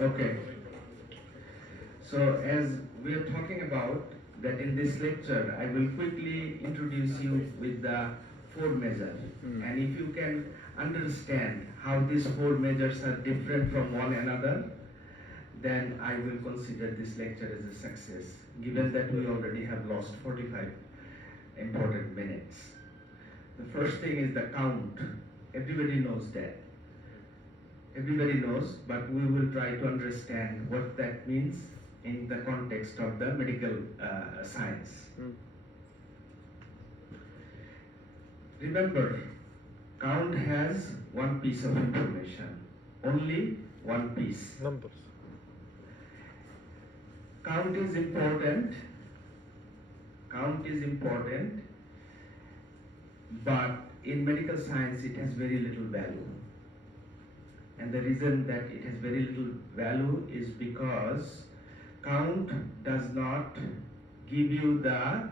Okay. So as we are talking about that in this lecture, I will quickly introduce you with the four measures. And if you can understand how these four measures are different from one another, then I will consider this lecture as a success, given that we already have lost 45 important minutes. The first thing is the count. Everybody knows that. Everybody knows, but we will try to understand what that means in the context of the medical science. Remember, count has one piece of information, only one piece. Numbers. Count is important, but in medical science it has very little value. And the reason that it has very little value is because count does not give you the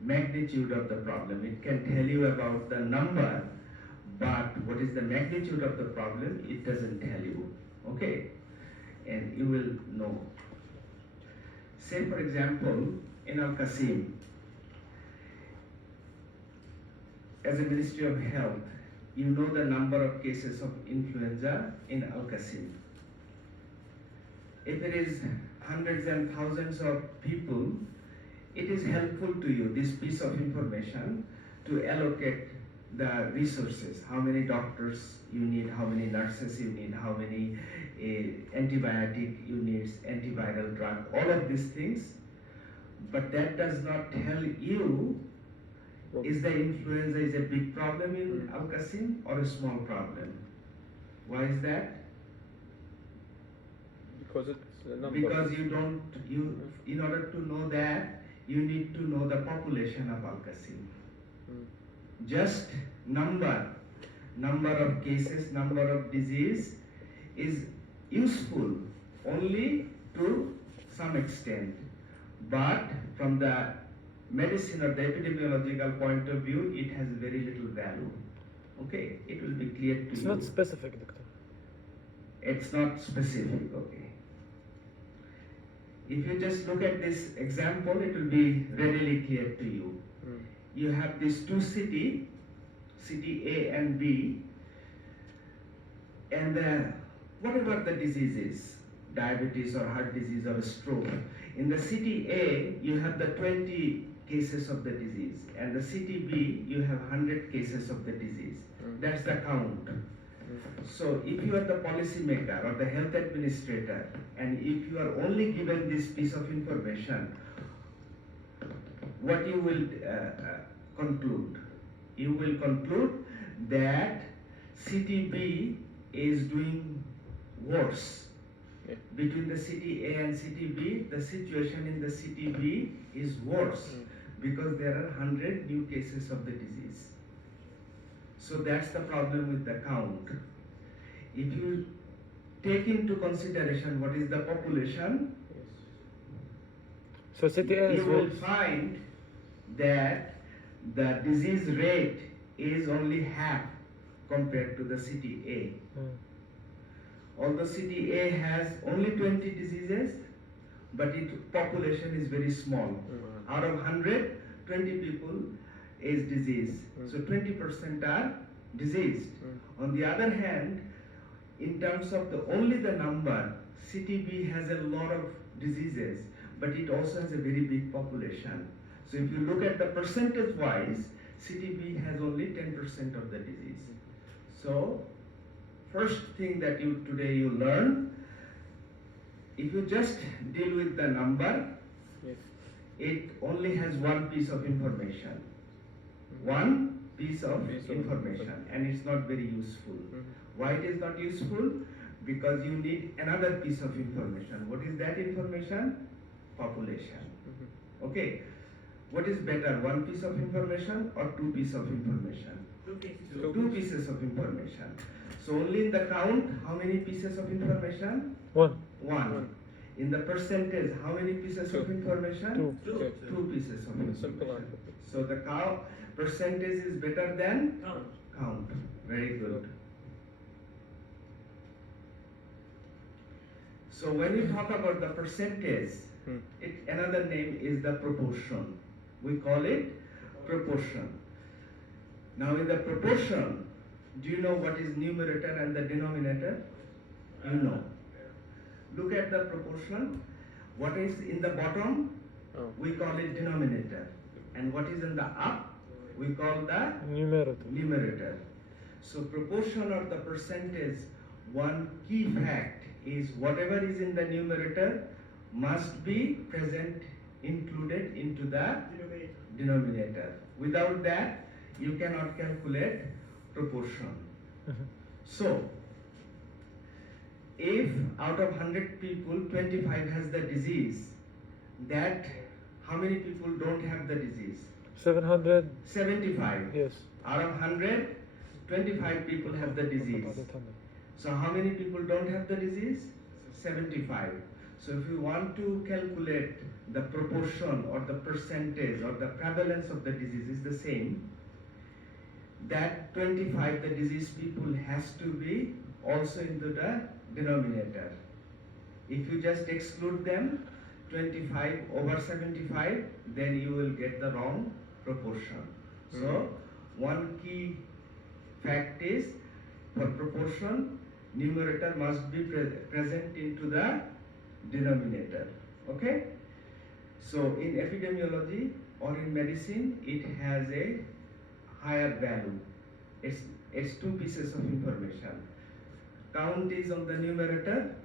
magnitude of the problem. It can tell you about the number, but what is the magnitude of the problem, it doesn't tell you. Okay? And you will know. Say for example, in Al-Qasim, as a Ministry of Health, you know the number of cases of influenza in Al-Qasim. If it is hundreds and thousands of people, it is helpful to you, this piece of information, to allocate the resources, how many doctors you need, how many nurses you need, how many antibiotic you need, antiviral drug, all of these things. But that does not tell you, is the influenza is a big problem in Al-Qasim or a small problem? Why is that? Because it's a number. Because in order to know that, you need to know the population of Al-Qasim. Just number of cases, number of disease is useful only to some extent, but from the medicine or the epidemiological point of view, it has very little value. Okay, it will be clear to you. It's not specific, Doctor. It's not specific, okay. If you just look at this example, it will be readily clear to you. You have these two city A and B, and whatever the disease is, diabetes or heart disease or stroke, in the city A, you have the 20 cases of the disease, and the city B, you have 100 cases of the disease. That's the count. So if you are the policymaker or the health administrator, and if you are only given this piece of information, what you will conclude? You will conclude that city B is doing worse. Between the city A and city B, the situation in the city B is worse because there are 100 new cases of the disease. So that's the problem with the count. If you take into consideration what is the population, So city A is you will worse. find that the disease rate is only half compared to the city A. Although city A has only 20 diseases, but its population is very small. Out of 100, 20 people is diseased. So 20% are diseased. On the other hand, in terms of only the number, city B has a lot of diseases, but it also has a very big population. So if you look at the percentage wise, city B has only 10% of the disease. So first thing that today you learn, if you just deal with the number, it only has one piece of information. One piece of information, and it's not very useful. Why it is not useful? Because you need another piece of information. What is that information? Population. Okay. What is better, one piece of information or two pieces of information? Two pieces of information. So only in the count, how many pieces of information? One. In the percentage, how many pieces of information? Two pieces of information. So the percentage is better than count. Very good. So when we talk about the percentage, another name is the proportion. We call it proportion. Now in the proportion, do you know what is numerator and the denominator? You know. Look at the proportion. What is in the bottom? We call it denominator. And what is in the up? We call the numerator. So proportion or the percentage, one key fact is whatever is in the numerator must be present, included into the denominator. Without that, you cannot calculate proportion. So, if out of 100 people, 25 has the disease, that how many people don't have the disease? 700. 75. Yes. Out of 100, 25 people have the disease. So how many people don't have the disease? 75. So if you want to calculate the proportion or the percentage or the prevalence of the disease is the same, that 25 the disease people has to be also into the denominator. If you just exclude them, 25 over 75, then you will get the wrong proportion. So one key fact is for proportion, numerator must be present into the denominator. Okay? So in epidemiology or in medicine, it has a higher value. It's two pieces of information. Count is on the numerator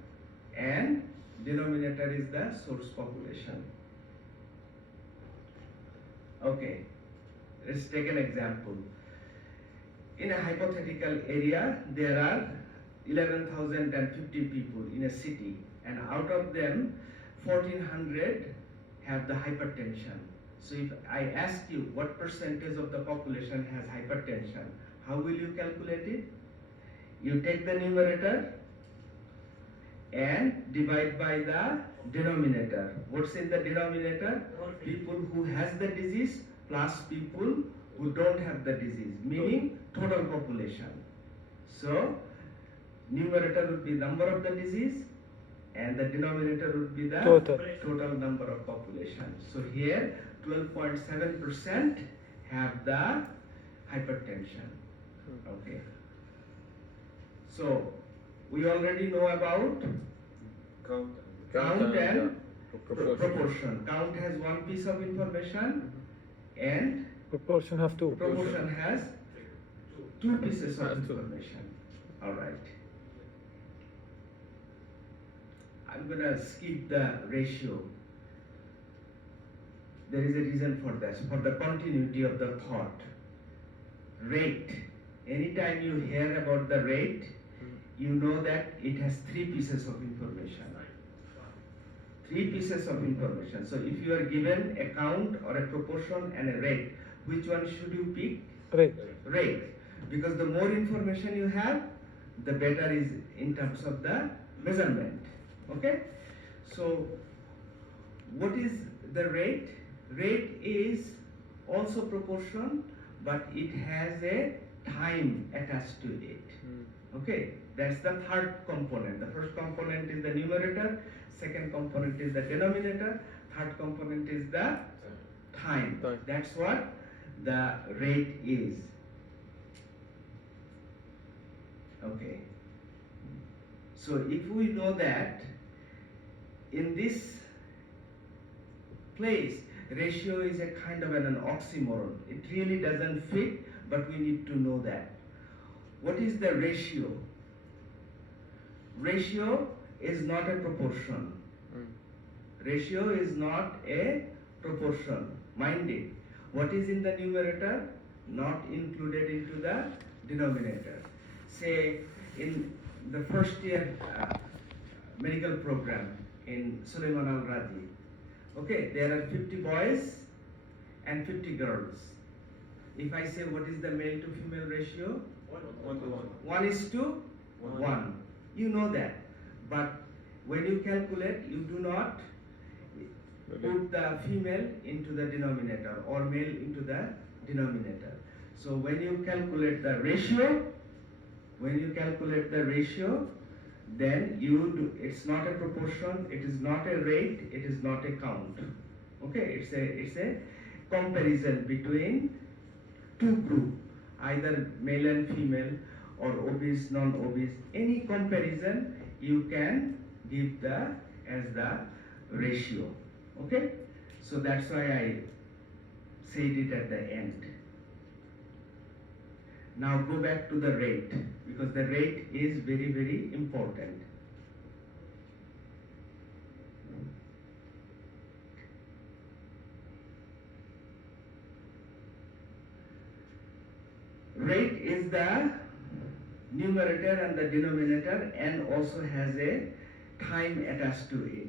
and denominator is the source population. Okay, let's take an example. In a hypothetical area, there are 11,050 people in a city, and out of them, 1,400 have the hypertension. So if I ask you what percentage of the population has hypertension, how will you calculate it? You take the numerator and divide by the denominator. What's in the denominator? People who has the disease plus people who don't have the disease, meaning total population. So numerator would be number of the disease and the denominator would be the total number of population. So here 12.7% have the hypertension. Okay. So we already know about count and proportion. Count has one piece of information and proportion have two. Proportion has two pieces of information. All right. I'm gonna skip the ratio. There is a reason for this, for the continuity of the thought. Rate. Anytime you hear about the rate, you know that it has three pieces of information. Three pieces of information. So if you are given a count or a proportion and a rate, which one should you pick? Rate. Rate. Because the more information you have, the better is in terms of the measurement. Okay? So what is the rate? Rate is also proportion, but it has a time attached to it. Okay, that's the third component. The first component is the numerator, second component is the denominator, third component is the time. That's what the rate is. Okay. So if we know that in this place ratio is a kind of an oxymoron. It really doesn't fit, but we need to know that. What is the ratio? Ratio is not a proportion. Ratio is not a proportion. Mind it. What is in the numerator? Not included into the denominator. Say in the first year medical program in Suleiman Al-Radi, okay, there are 50 boys and 50 girls. If I say what is the male to female ratio? 1:1. You know that. But when you calculate, you do not put the female into the denominator or male into the denominator. So when you calculate the ratio, then it's not a proportion, it is not a rate, it is not a count. Okay, it's a comparison between two group, either male and female or obese, non-obese. Any comparison you can give as the ratio. Okay, so that's why I said it at the end. Now go back to the rate, because the rate is very, very important. Rate is the numerator and the denominator, and also has a time attached to it.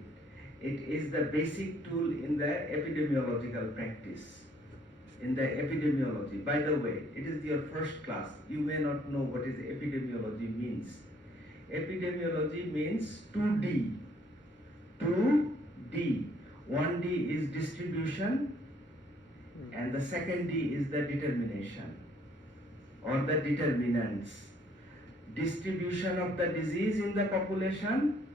It is the basic tool in the epidemiological practice. In the epidemiology, by the way, it is your first class. You may not know what is epidemiology means. Epidemiology means 2D. 2D. 1D is distribution, and the second D is the determination or the determinants. Distribution of the disease in the population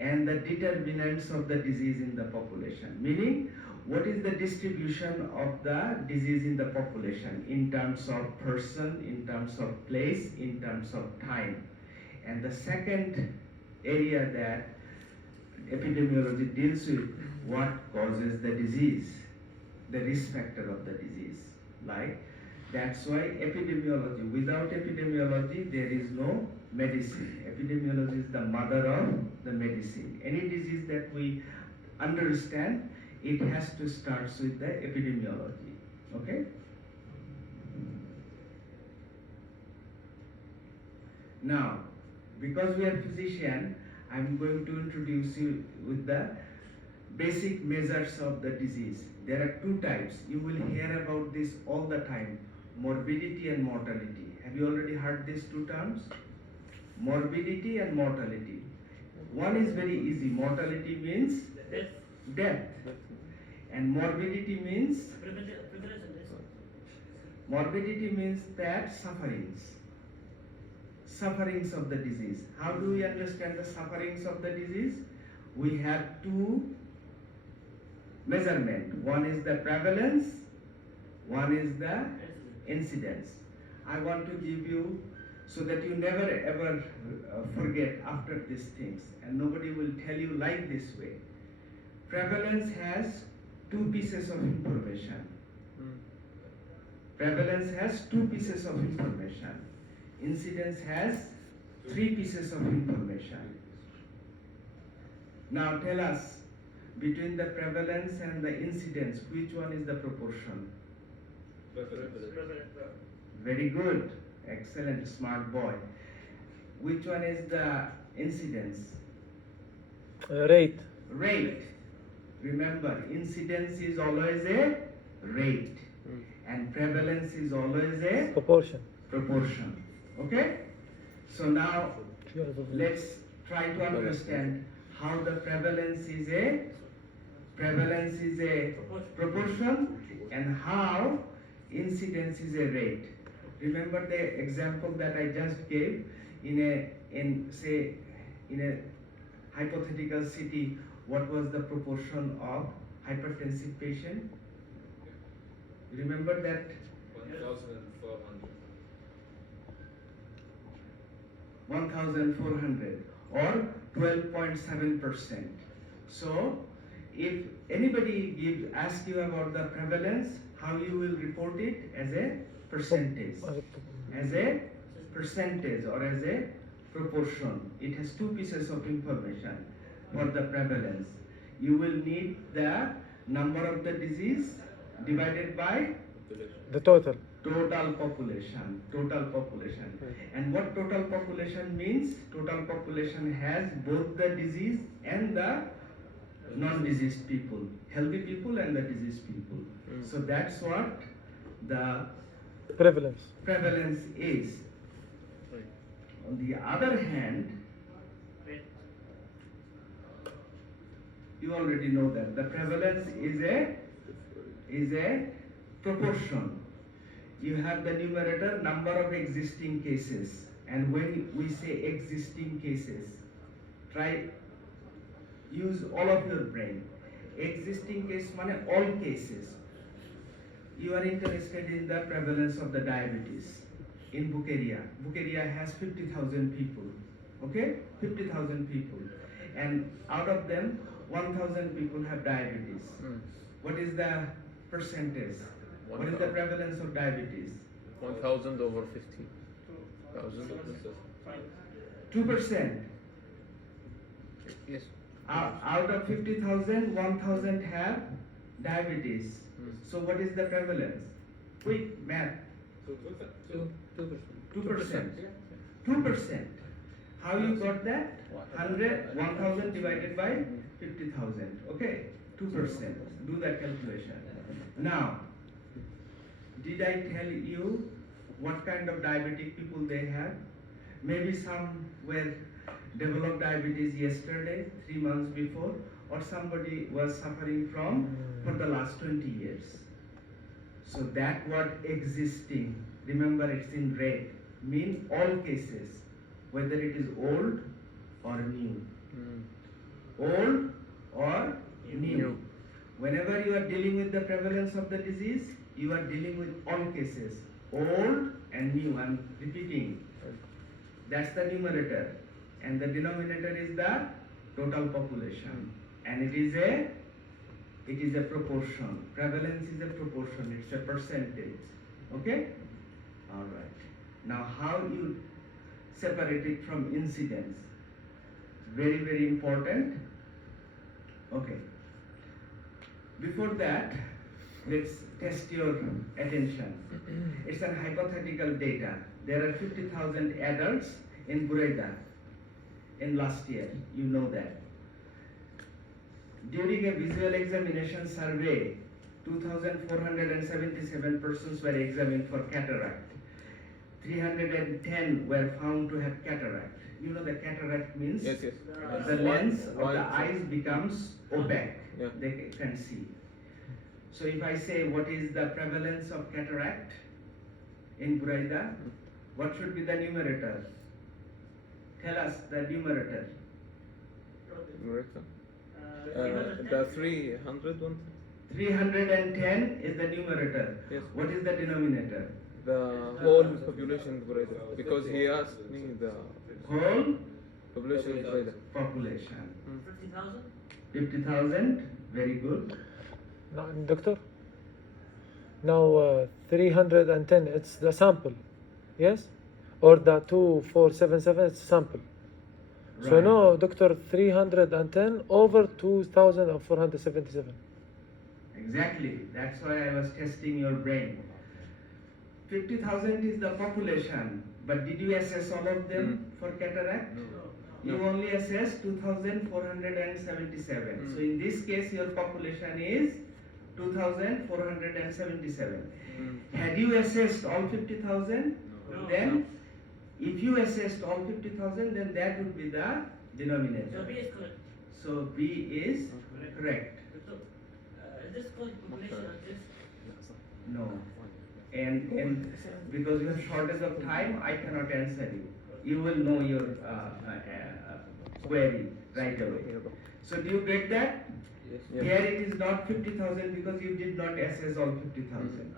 and the determinants of the disease in the population. Meaning, what is the distribution of the disease in the population in terms of person, in terms of place, in terms of time. And the second area that epidemiology deals with, what causes the disease, the risk factor of the disease. Like, that's why epidemiology, without epidemiology there is no medicine. Epidemiology is the mother of the medicine. Any disease that we understand, it has to start with the epidemiology. Okay? Now, because we are physician, I'm going to introduce you with the basic measures of the disease. There are two types. You will hear about this all the time: morbidity and mortality. Have you already heard these two terms? Morbidity and mortality. One is very easy. Mortality means death. And morbidity means that sufferings of the disease. How do we understand the sufferings of the disease? We have two measurements. One is the prevalence, one is the incidence. I want to give you, so that you never ever forget after these things, and nobody will tell you like this way. Prevalence has two pieces of information. Prevalence has two pieces of information. Incidence has three pieces of information. Now tell us, between the prevalence and the incidence, which one is the proportion? Very good. Excellent, smart boy. Which one is the incidence? Rate. Rate. Remember, incidence is always a rate, and prevalence is always a proportion. Okay? So now let's try to understand how the prevalence is a proportion and how incidence is a rate. Remember the example that I just gave in a hypothetical city. What was the proportion of hypertensive patient? You remember that? 1,400 or 12.7%. So if anybody asks you about the prevalence, how you will report it? As a percentage. As a percentage or as a proportion. It has two pieces of information for the prevalence. You will need the number of the disease divided by the total population. And what total population means? Total population has both the disease and the non-diseased people, healthy people and the diseased people. So that's what the prevalence is. On the other hand, you already know that the prevalence is a proportion. You have the numerator, number of existing cases, And when we say existing cases, try use all of your brain. Existing case means all cases. You are interested in the prevalence of the diabetes in Bukaria. Bukaria has 50,000 people. Okay? 50,000 people. And out of them, 1,000 people have diabetes. What is the percentage? What is the prevalence of diabetes? 1,000 over 50,000. 2%. Yes. Out of 50,000, 1,000 have diabetes. So what is the prevalence? Quick math. 2%. 2%. How you got that? 1,000 divided by 50,000. Okay? 2%. Do that calculation. Now, did I tell you what kind of diabetic people they have? Maybe some were developed diabetes yesterday, 3 months before, or somebody was suffering from for the last 20 years. So that word existing, remember it's in red, means all cases, whether it is old or new. Old or new. Whenever you are dealing with the prevalence of the disease, you are dealing with all cases, old and new. I'm repeating. That's the numerator. And the denominator is the total population. And it is a proportion. Prevalence is a proportion, it's a percentage. Okay? Alright. Now how you separate it from incidence? Very, very important. Okay. Before that, let's test your attention. It's a hypothetical data. There are 50,000 adults in Buraida in last year. You know that. During a visual examination survey, 2,477 persons were examined for cataract. 310 were found to have cataract. You know the cataract means Yes. the lens of the eyes becomes opaque. Yeah. They can see. So if I say what is the prevalence of cataract in Buraida, what should be the numerator? Tell us the numerator. The 300 one? 310 is the numerator. Yes. What is the denominator? The whole population Buraida. Because he asked me the Whole population Buraida. population. 50,000? 50,000. Very good. No, doctor? Now 310, it's the sample, yes? Or the 2477, it's sample. So Right. no, doctor, 310 over 2,477. Exactly. That's why I was testing your brain. 50,000 is the population, but did you assess all of them for cataract? You only assessed 2,477. So in this case, your population is 2,477. Had you assessed all 50,000, then if you assessed all 50,000, then that would be the denominator. So B is correct. So B is correct. So, is this called population of this? No. And because you have shortage of time, I cannot answer you. You will know your query right away. So do you get that? Yes. Here it is not 50,000 because you did not assess all 50,000.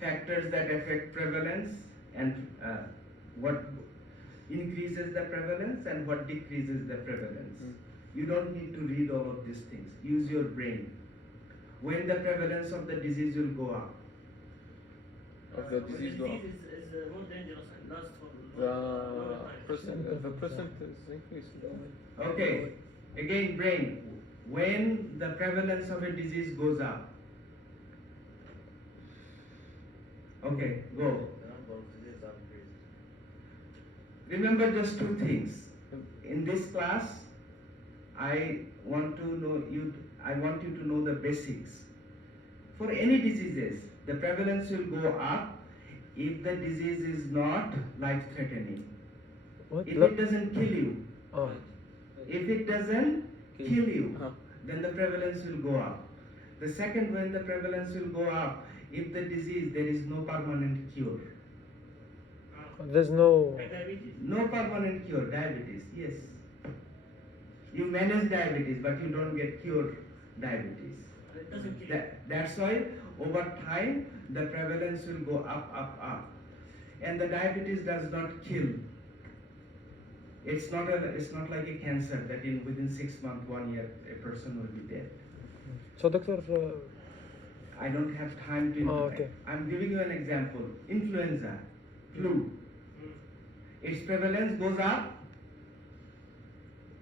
Factors that affect prevalence and what increases the prevalence and what decreases the prevalence. You don't need to read all of these things. Use your brain. When the prevalence of the disease will go up? Of the disease go up. Is more dangerous and lasts for The longer time. percent is increased. Okay, again brain. When the prevalence of a disease goes up? Okay, go. Remember just two things. In this class, I want you to know the basics. For any diseases, the prevalence will go up if the disease is not life-threatening. What? If it doesn't kill you, Oh. if it doesn't kill you, Uh-huh. then the prevalence will go up. The second, when the prevalence will go up, if the disease, there is no permanent cure. There's no. Like diabetes. No permanent cure. Diabetes, yes. You manage diabetes, but you don't get cured diabetes. It doesn't kill. That's why over time the prevalence will go up. And the diabetes does not kill. It's not like a cancer that within 6 months, 1 year, a person will be dead. So, doctor, I don't have time to. Oh, okay. I'm giving you an example. Influenza, flu. Mm. Its prevalence goes up?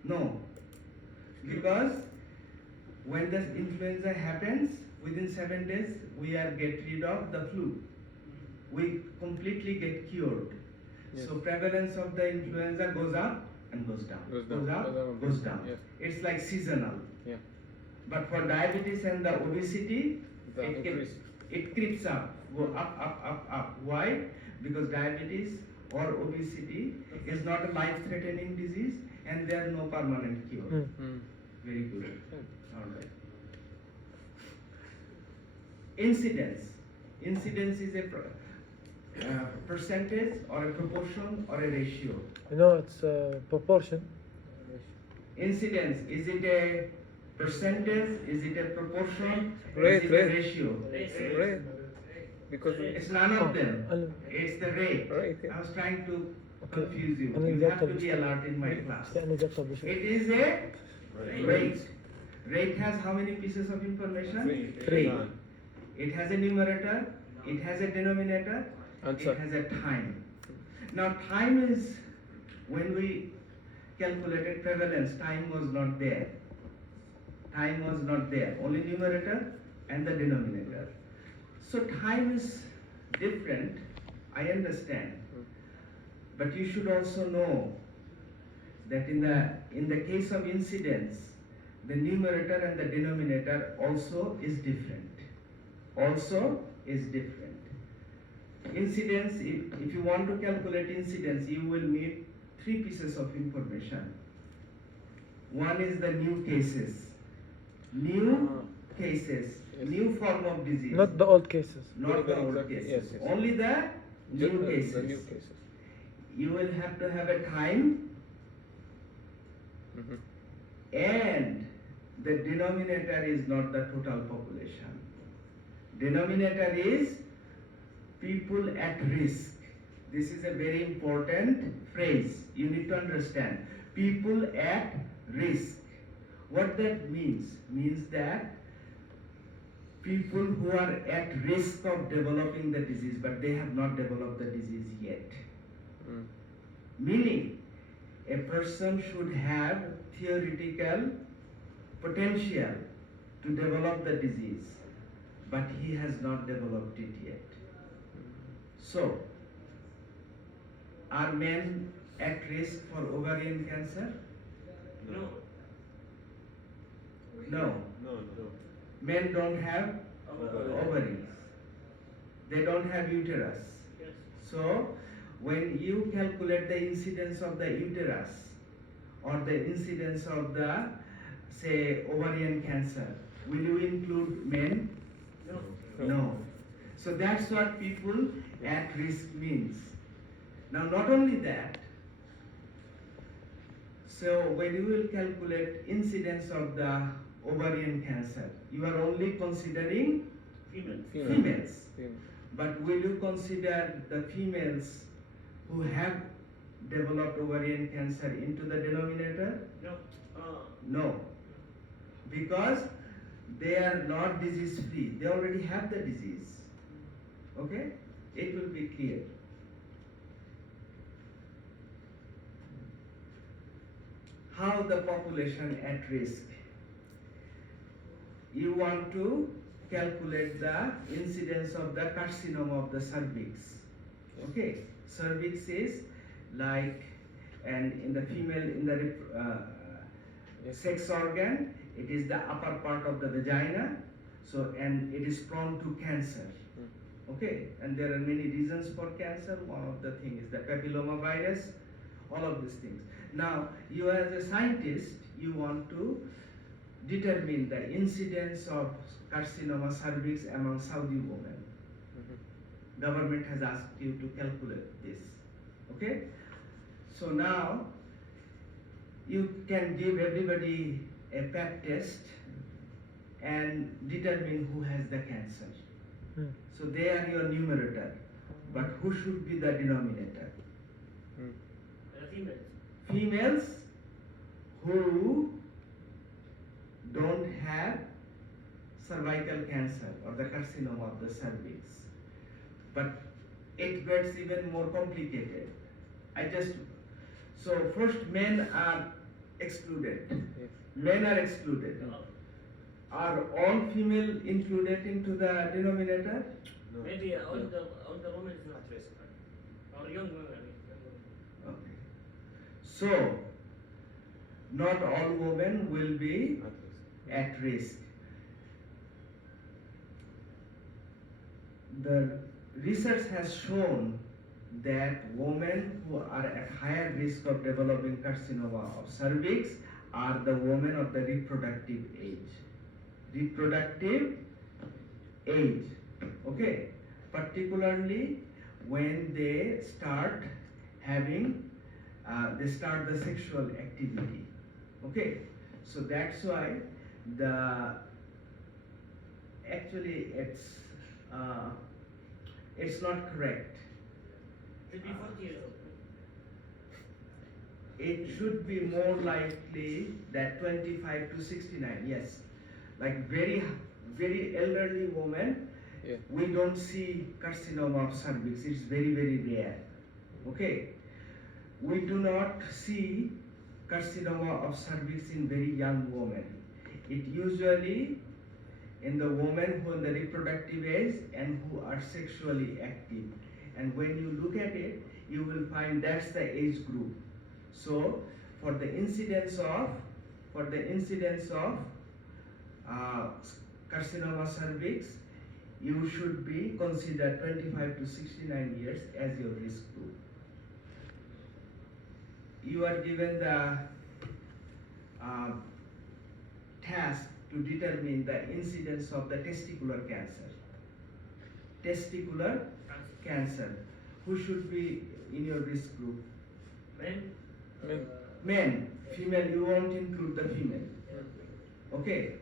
No. Because when the influenza happens, within 7 days, we are get rid of the flu. We completely get cured. Yes. So prevalence of the influenza goes up and goes down. Goes down. Up, goes down. Yes. It's like seasonal. Yeah. But for diabetes and the obesity, The increase. it creeps up, go up. Why? Because diabetes or obesity is not a life-threatening disease and there are no permanent cure. Mm. Very good. All right. Incidence. Incidence is a percentage or a proportion or a ratio. it's proportion. Incidence, is it a percentage? Is it a proportion? Rate, is it a rate. ratio? Right. Because It's none of them. Oh, It's the rate. Rate, yeah. I was trying to Okay. confuse you. أنا You إذا have to طب- be alert in my class. يعني إذا طب- It is a rate. Rate has how many pieces of information? Three. It has a numerator, it has a denominator, Answer. it has a time. Now time is, when we calculated prevalence, time was not there. Time was not there, only numerator and the denominator. So time is different, I understand. But you should also know that in the case of incidence, the numerator and the denominator also is different. Also is different. Incidence, if you want to calculate incidence, you will need 3 pieces of information. One is the new cases. New cases, Yes. new form of disease. Not the old cases. Not the Very old exactly. cases. Yes, yes. Only the Ju- new The cases. new cases. You will have to have a time Mhm. and the denominator is not the total population. Denominator is people at risk. This is a very important phrase. You need to understand. People at risk. What that means? Means that people who are at risk of developing the disease, but they have not developed the disease yet. Mm. Meaning, a person should have theoretical potential to develop the disease, but he has not developed it yet. So, are men at risk for ovarian cancer? No. No. Men don't have ovaries. They don't have uterus. Yes. So, when you calculate the incidence of the uterus or the incidence of the, say, ovarian cancer, will you include men? No. No. So that's what people at risk means. Now, not only that, so when you will calculate incidence of the ovarian cancer, you are only considering Female. females. Female. But will you consider the females who have developed ovarian cancer into the denominator? No. No. Because they are not disease free. They already have the disease. Okay? It will be clear. How the population at risk? You want to calculate the incidence of the carcinoma of the cervix. Okay, cervix is like, and in the female, in the Yes. sex organ, it is the upper part of the vagina. So, and it is prone to cancer. Okay, and there are many reasons for cancer. One of the things is the papilloma virus, all of these things. Now, you as a scientist, you want to determine the incidence of carcinoma cervix among Saudi women. Mhm. Government has asked you to calculate this. Okay? So now you can give everybody a pap test and determine who has the cancer. Hmm. So they are your numerator. But who should be the denominator? The females. Females who don't have cervical cancer or the carcinoma of the cervix. But it gets even more complicated. So first men are excluded. Yes. Men are excluded. Are all female included into the denominator? Maybe all the women is not risk. Or young women, I mean, young women. Okay. So, not all women will be at risk. The research has shown that women who are at higher risk of developing carcinoma of cervix are the women of the reproductive age. Reproductive age, okay? Particularly when they start having, they start the sexual activity, okay? So that's why actually it's not correct. Should be 40 years old. It should be more likely that 25 to 69, yes. Like very elderly woman, Yeah. we don't see carcinoma of cervix. It's very, very rare. Okay? We do not see carcinoma of cervix in very young women. It usually in the women who are in the reproductive age and who are sexually active. And when you look at it, you will find that's the age group. So for the incidence of carcinoma cervix, you should be considered 25 to 69 years as your risk group. You are given the task to determine the incidence of the testicular cancer. Testicular cancer. Who should be in your risk group? Men? Men. Men. Female, you won't include the female. Okay.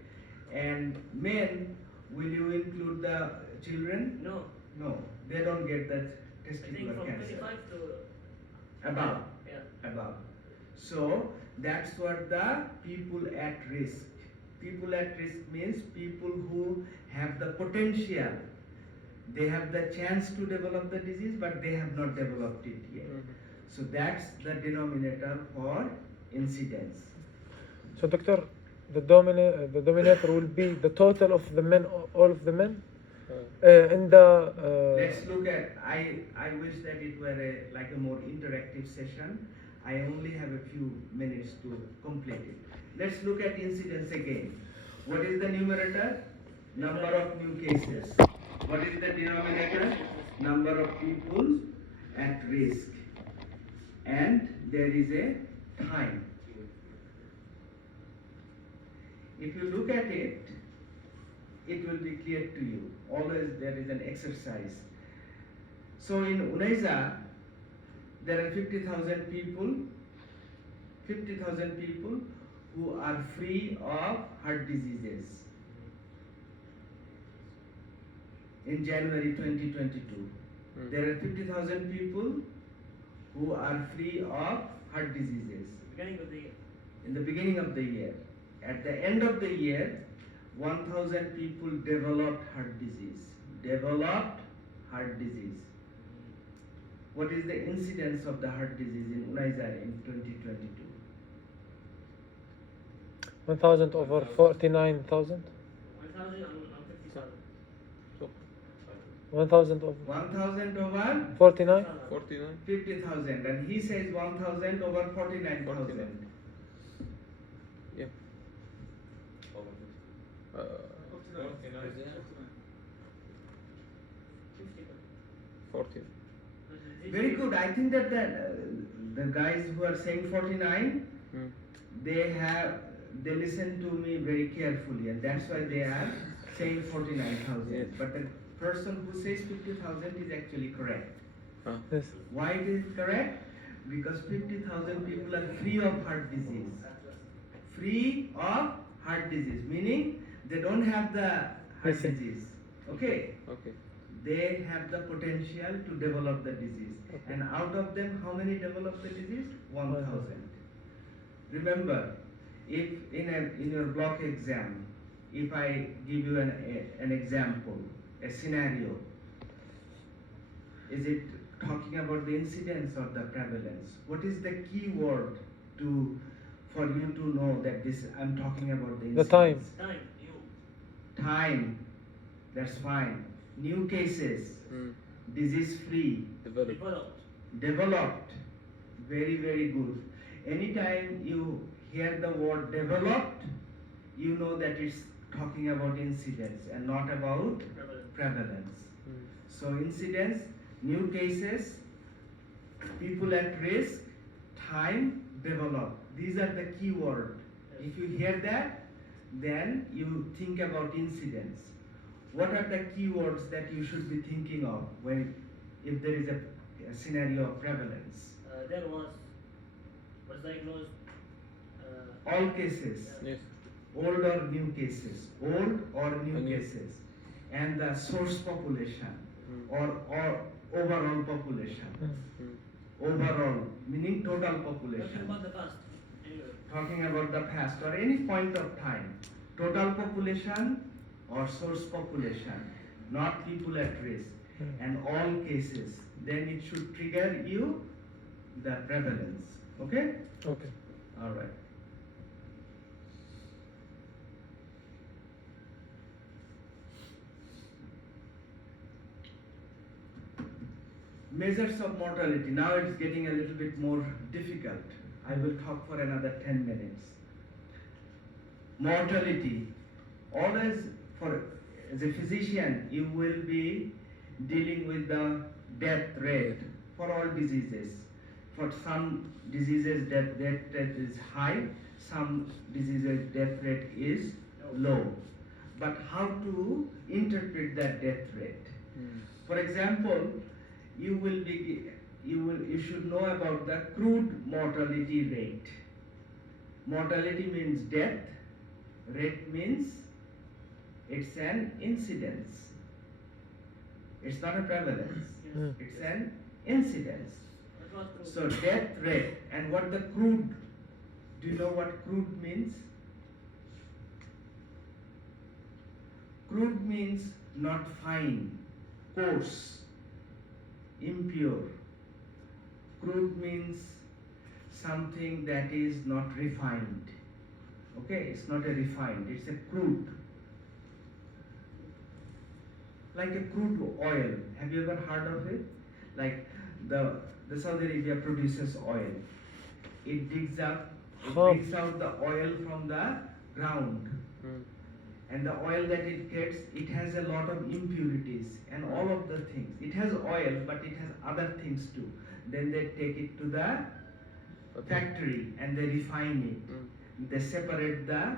And men, will you include the children? No. No, they don't get that I think testicular from cancer. 25 to... Above. Yeah. Above. So that's what the people at risk. People at risk means people who have the potential. They have the chance to develop the disease, but they have not developed it yet. So that's the denominator for incidence. So, doctor, the denominator will be the total of the men, all of the men. In the Let's look at. I wish that it were like a more interactive session. I only have a few minutes to complete it. Let's look at incidence again. What is the numerator? Number of new cases. What is the denominator? Number of people at risk. And there is a time. If you look at it, it will be clear to you. Always there is an exercise. So in Unaiza, there are 50,000 people who are free of heart diseases in January 2022. There are 50,000 people who are free of heart diseases Beginning of the year. in the beginning of the year. At the end of the year, 1,000 people developed heart disease. Developed heart disease. What is the incidence of the heart disease in Unaiza in 2022? 1,000 over 49,000. 1,000 and 50,000. So 1,000 over 1,000 over 49. 49. 50,000, and he says 1,000 over 49,000. Yeah. 40. Very good. I think that the guys who are saying 49, they listen to me very carefully, and that's why they are saying 49,000. Yes. But the person who says 50,000 is actually correct. Yes. Why it is correct? Because 50,000 people are free of heart disease. Free of heart disease, meaning they don't have the heart Listen. disease. Okay? Okay. They have the potential to develop the disease. And out of them, how many develop the disease? 1,000. Remember, if in your block exam, if I give you an example, a scenario, is it talking about the incidence or the prevalence? What is the key word for you to know that this I'm talking about the incidence? The time. Time, you. Time. That's fine. New cases, disease free, Develop. developed. Very, very good. Anytime you hear the word developed, you know that it's talking about incidence and not about prevalence. So incidence, new cases, people at risk, time, develop. These are the key words. If you hear that, then you think about incidence. What are the keywords that you should be thinking of if there is a scenario of prevalence? There was diagnosed. All cases, Yes. old or new cases, old or new New. cases, and the source population or overall population. Overall, meaning total Talking population. about the past. Anyway. Talking about the past or any point of time. Total population or source population, not people at risk, and all cases. Then it should trigger you the prevalence. Okay? Okay. All right. Measures of mortality. Now it's getting a little bit more difficult. I will talk for another 10 minutes. Mortality. Always, as a physician, you will be dealing with the death rate for all diseases. For some diseases, death rate is high. Some diseases, death rate is low. But how to interpret that death rate? For example, you should know about the crude mortality rate. Mortality means death, rate means it's an incidence. It's not a prevalence. It's an incidence. That was true. So death rate and what the crude, do you know what crude means? Crude means not fine, coarse, impure. Crude means something that is not refined. Okay, it's not a refined, it's a crude. Like a crude oil. Have you ever heard of it? Like the Saudi Arabia produces oil. It digs up, it brings out the oil from the ground. And the oil that it gets, it has a lot of impurities and all of the things. It has oil, but it has other things too. Then they take it to the factory and they refine it. They separate the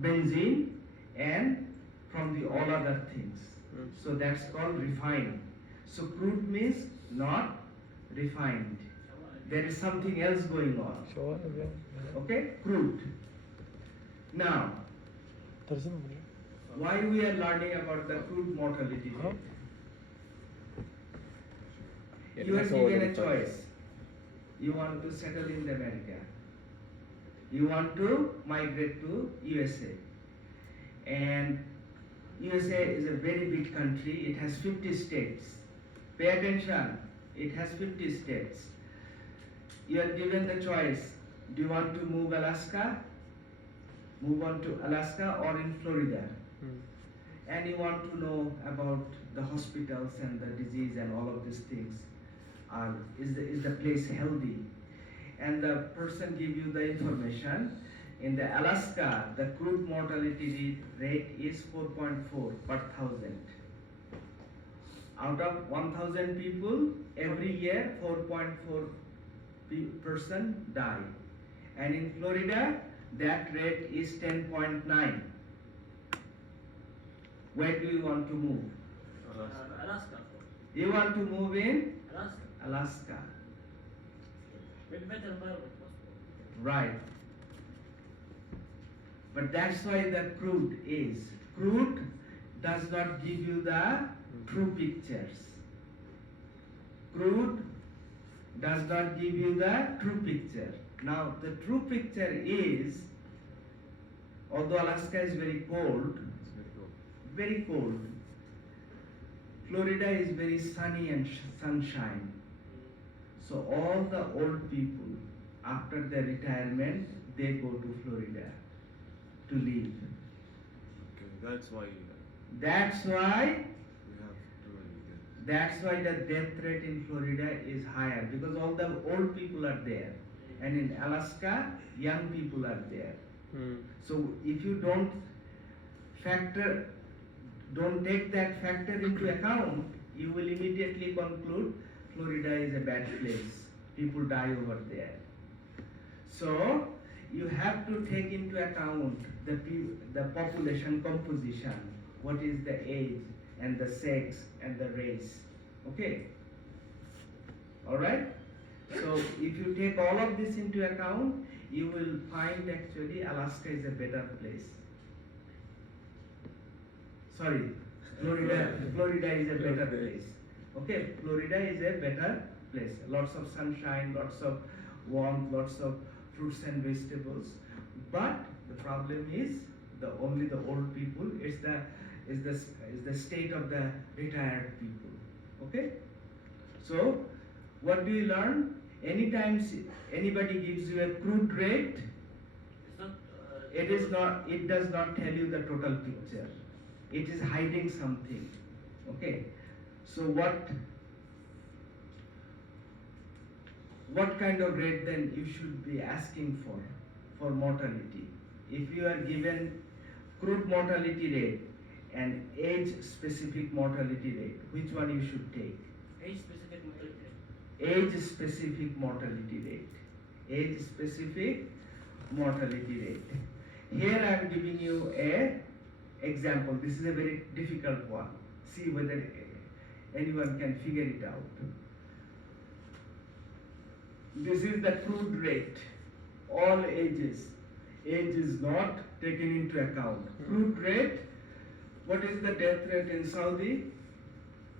benzene and from the all other things. So that's called refined. So crude means not refined. There is something else going on. Okay, crude. Now, why we are learning about the crude mortality rate? You are given a choice. You want to settle in America. You want to migrate to USA. And USA is a very big country. It has 50 states. Pay attention. It has 50 states. You are given the choice. Do you want to move Alaska? Move on to Alaska or in Florida? And you want to know about the hospitals and the disease and all of these things. Is the place healthy? And the person give you the information. In the Alaska, the crude mortality rate is 4.4 per thousand. Out of 1,000 people, every year 4.4 person die. And in Florida, that rate is 10.9. Where do you want to move? Alaska. You want to move in Alaska. Alaska. With better environment, possible. Right. But that's why the crude is. Crude does not give you the true pictures. Crude does not give you the true picture. Now the true picture is, although Alaska is very cold, Florida is very sunny and sunshine. So all the old people, after their retirement, they go to Florida to live. Okay, that's why That's why we have too many deaths. that's why the death rate in Florida is higher, because all the old people are there, and in Alaska, young people are there. So if you don't take that factor into account, you will immediately conclude Florida is a bad place. People die over there. So you have to take into account the population composition, what is the age and the sex and the race. Okay? Alright? So if you take all of this into account, you will find actually Alaska is a better place. Sorry, Florida is a better place. Okay, Florida is a better place. Lots of sunshine, lots of warmth, lots of fruits and vegetables. But the problem is only the old people. Is the state of the retired people. Okay. So what do you learn? Anytime anybody gives you a crude rate, It's not. it does not tell you the total picture. It is hiding something. Okay. So what kind of rate then you should be asking for mortality? If you are given crude mortality rate and age specific mortality rate, which one you should take? Age specific mortality. Age specific mortality rate. Age specific mortality rate. Here I am giving you a example. This is a very difficult one. See whether anyone can figure it out. This is the crude rate. All ages. Age is not taken into account. Crude rate. What is the death rate in Saudi?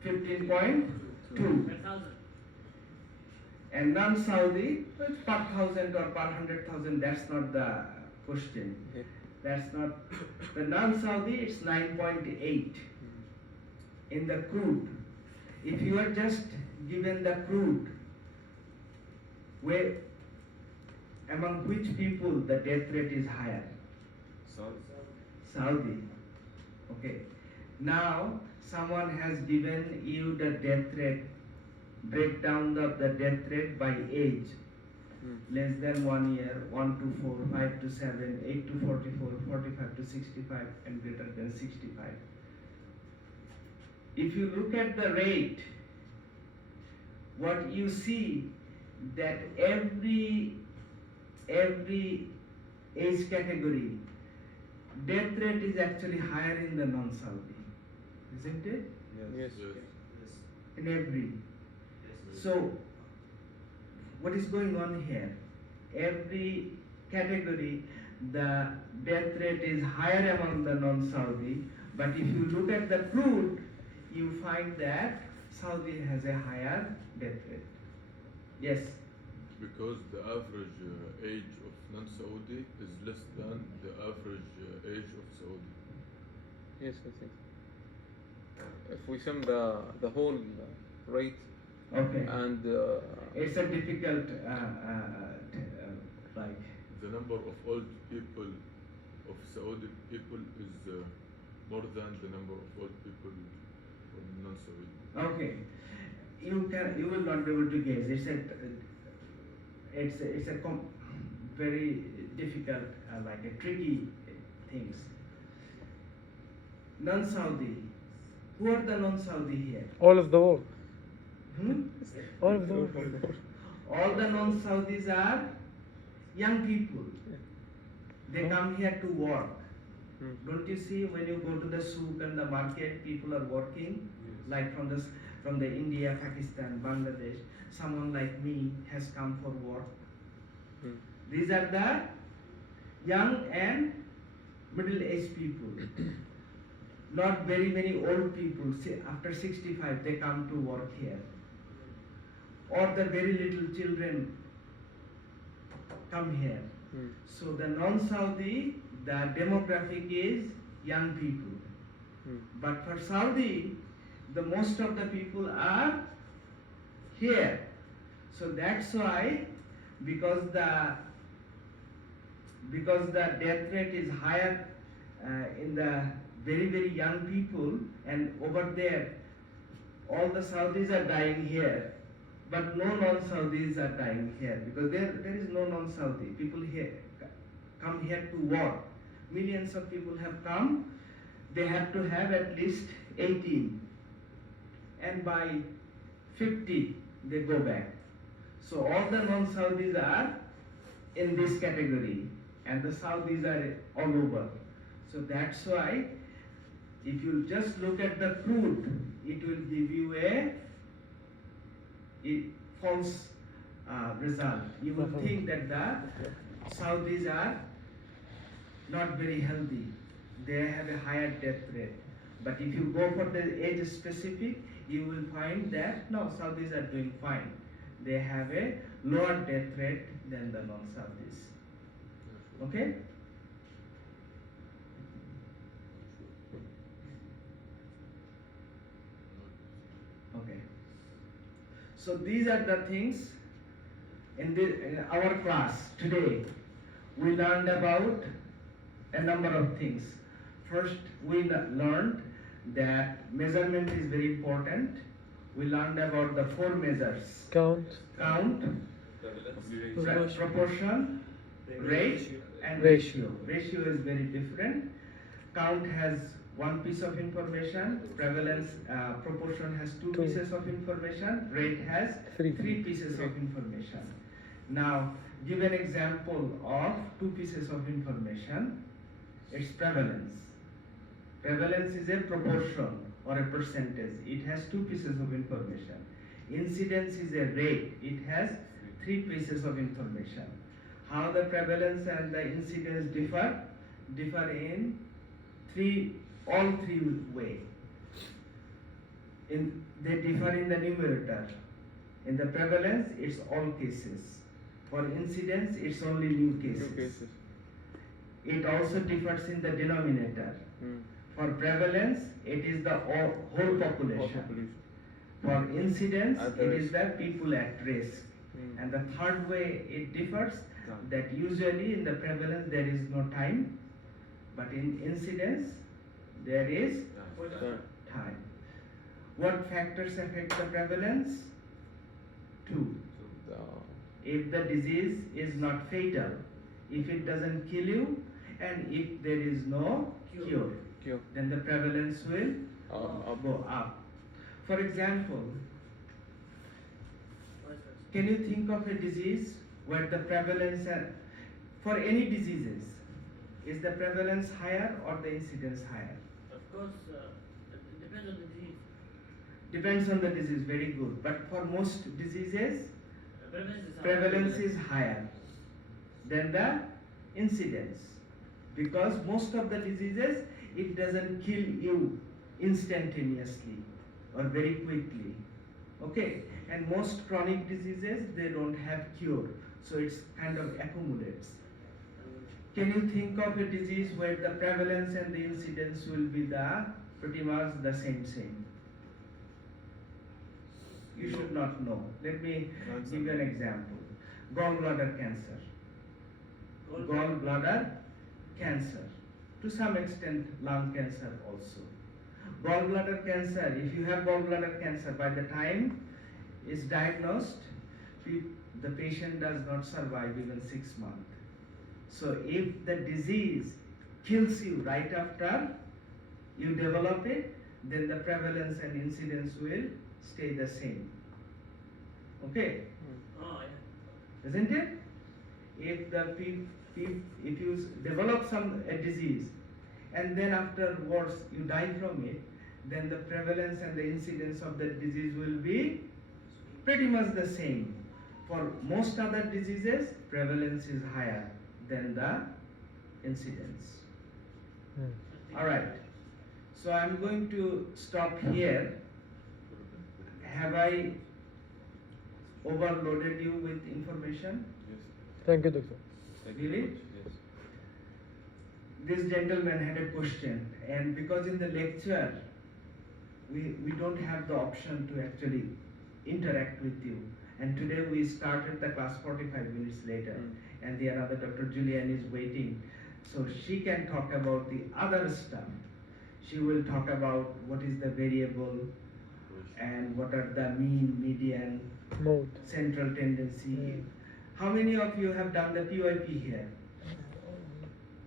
15.2. 10,000. And non-Saudi, per 1,000 or per 100,000, that's not the question. That's not, the non-Saudi, it's 9.8 in the crude. If you are just given the crude, where, among which people the death rate is higher? Saudi. Okay. Now, someone has given you the death rate, breakdown of the death rate by age. Less than 1 year, 1 to 4, 5 to 7, 8 to 44, 45 to 65, and greater than 65. If you look at the rate, what you see that every age category, death rate is actually higher in the non-Saudi, isn't it? Yes. In every. So, what is going on here? Every category, the death rate is higher among the non-Saudi, but if you look at the crude, you find that Saudi has a higher death rate. Yes? Because the average age of non-Saudi is less than the average age of Saudi. Yes, I think. If we sum the whole rate Okay. and It's a difficult, like, The number of old people of Saudi people is more than the number of old people of non-Saudi. okay. You will not be able to guess. It's a very difficult, like a tricky things. Non-Saudi. Who are the non-Saudi here? All of the world. All of the world. All the non-Saudis are young people. They come here to work. Don't you see when you go to the souk and the market, people are working, like from from the India, Pakistan, Bangladesh. Someone like me has come for work. Hmm. These are the young and middle-aged people. Not very many old people. Say after 65 they come to work here. Or the very little children come here. Hmm. So the non-Saudi, the demographic is young people. Hmm. But for Saudi, the most of the people are here. So that's why, because the death rate is higher in the very young people, and over there, all the Saudis are dying here, but no non-Saudis are dying here, because there is no non-Saudi. People here come here to work. Millions of people have come. They have to have at least 18, and by 50 they go back. So all the non-Saudis are in this category, and the Saudis are all over. So that's why, if you just look at the crude, it will give you a false result. You will think that the Saudis are not very healthy. They have a higher death rate. But if you go for the age specific, you will find that no, Saudis are doing fine. They have a lower death rate than the non-Saudis. Okay? Okay. So these are the things in our class today. We learned about a number of things. First, we learned that measurement is very important. We learned about the 4 measures: Count. count, proportion, rate, and Ratio. Ratio is very different. Count has 1 piece of information. Prevalence, proportion has 2 Two. pieces of information. Rate has Three. 3 pieces of information. Now, give an example of 2 pieces of information. It's prevalence. Prevalence is a proportion or a percentage. It has 2 pieces of information. Incidence is a rate. It has 3 pieces of information. How the prevalence and the incidence differ? Differ in all three ways. They differ in the numerator. In the prevalence, it's all cases. For incidence, it's only new cases. New cases. It also differs in the denominator. Hmm. For prevalence, it is the whole All population. population. For incidence, At the it is risk. the people at risk. Hmm. And the third way it differs, Time. that usually in the prevalence there is no time, but in incidence there is Time. time. What factors affect the prevalence? 2. The If the disease is not fatal, if it doesn't kill you, and if there is no cure, cure. then the prevalence will go up. For example, can you think of a disease where the prevalence, for any diseases, is the prevalence higher or the incidence higher? Of course, it depends on the disease. Depends on the disease, very good. But for most diseases, prevalence is higher than the incidence, because most of the diseases, it doesn't kill you instantaneously or very quickly. Okay, and most chronic diseases, they don't have cure, so it's kind of accumulates. Can you think of a disease where the prevalence and the incidence will be pretty much the same? You should not know. Let me give you an example. Gallbladder cancer. Gallbladder cancer. To some extent, lung cancer also. Gallbladder cancer, if you have gallbladder cancer, by the time it's diagnosed, the patient does not survive even 6 months. So if the disease kills you right after you develop it, then the prevalence and incidence will stay the same. Okay? Oh, yeah. Isn't it? If you develop a disease and then afterwards you die from it, then the prevalence and the incidence of that disease will be pretty much the same. For most other diseases, prevalence is higher than the incidence. Alright, so I'm going to stop here. Have I overloaded you with information? Yes. Thank you, Doctor. Thank you Really? very much. Yes. This gentleman had a question, and because in the lecture we don't have the option to actually interact with you, and today we started the class 45 minutes later, and the another Dr. Julian is waiting, so she can talk about the other stuff. She will talk about what is the variable and what are the mean, median, Mode. central tendency. How many of you have done the PYP here?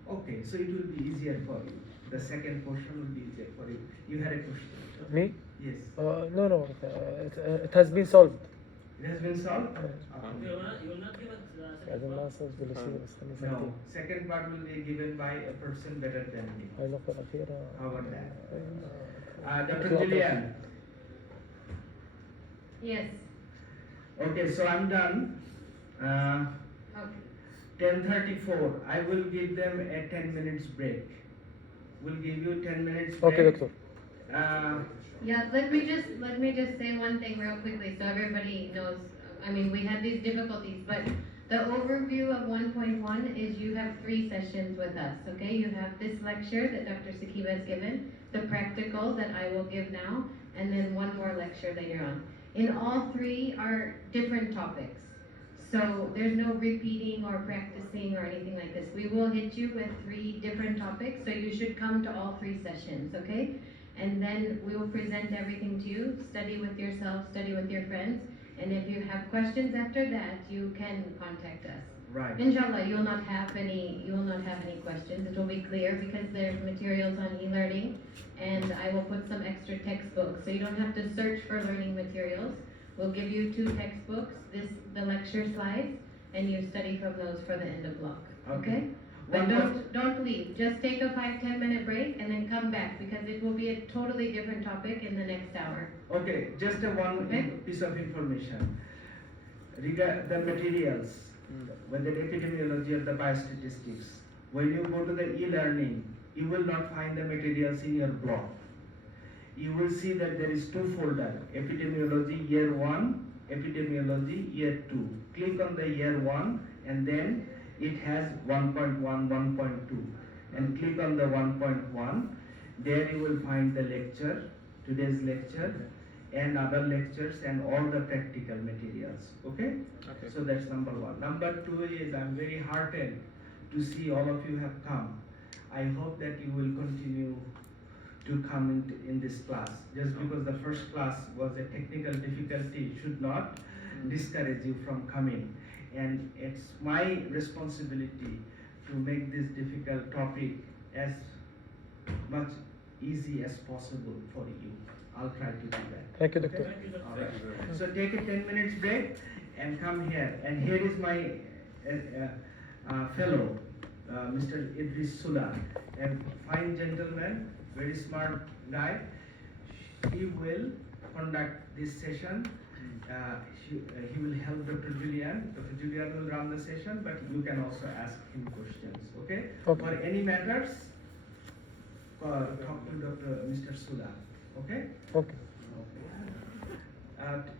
Okay, so it will be easier for you. The second portion will be easier for you. You had a question. Me? Yes. No. It has been solved. It has been solved? You will not give us بعد second ما part? أصل بالشيء بس خليني No. سنتين. Second part will be given by a person better than me. هاي النقطة الأخيرة. How about that? Dr. Julian. Yes. Okay, so I'm done. Okay. 10:34. I will give them a 10 minutes break. We'll give you 10 minutes break. Okay, Doctor. Yeah, let me just say one thing real quickly so everybody knows. I mean, we had these difficulties, but the overview of 1.1 is you have 3 sessions with us, okay? You have this lecture that Dr. Sakiba has given, the practical that I will give now, and then one more lecture later on. In all 3 are different topics. So there's no repeating or practicing or anything like this. We will hit you with 3 different topics, so you should come to all 3 sessions, okay? And then we will present everything to you, study with yourself, study with your friends, and if you have questions after that, you can contact us. Right. Inshallah, you will not have any questions. It will be clear because there's materials on e-learning, and I will put some extra textbooks, so you don't have to search for learning materials. We'll give you 2 textbooks, the lecture slides, and you study from those for the end of block, okay? But don't leave, just take a 5-10 minute break and then come back because it will be a totally different topic in the next hour. Okay, just one Okay. piece of information. Regarding the materials, whether epidemiology or the biostatistics, when you go to the e-learning, you will not find the materials in your blog. You will see that there is 2 folders, epidemiology year 1, epidemiology year 2. Click on the year 1 and then it has 1.1, 1.2 and click on the 1.1. There you will find the lecture, today's lecture and other lectures and all the practical materials, okay? Okay. So that's number 1. Number 2 is I'm very heartened to see all of you have come. I hope that you will continue to come in this class. Just because the first class was a technical difficulty should not discourage you from coming. And it's my responsibility to make this difficult topic as much easy as possible for you. I'll try to do that. Thank you, Doctor. Thank you, Dr. All right. Thank you very much. So take a 10 minutes break and come here. And here is my fellow, Mr. Idris Sula, a fine gentleman, very smart guy. He will conduct this session. He will help Dr. Julian. Dr. Julian will run the session, but you can also ask him questions. Okay? Okay. For any matters, talk to Mr. Sula. Okay? Okay. Okay.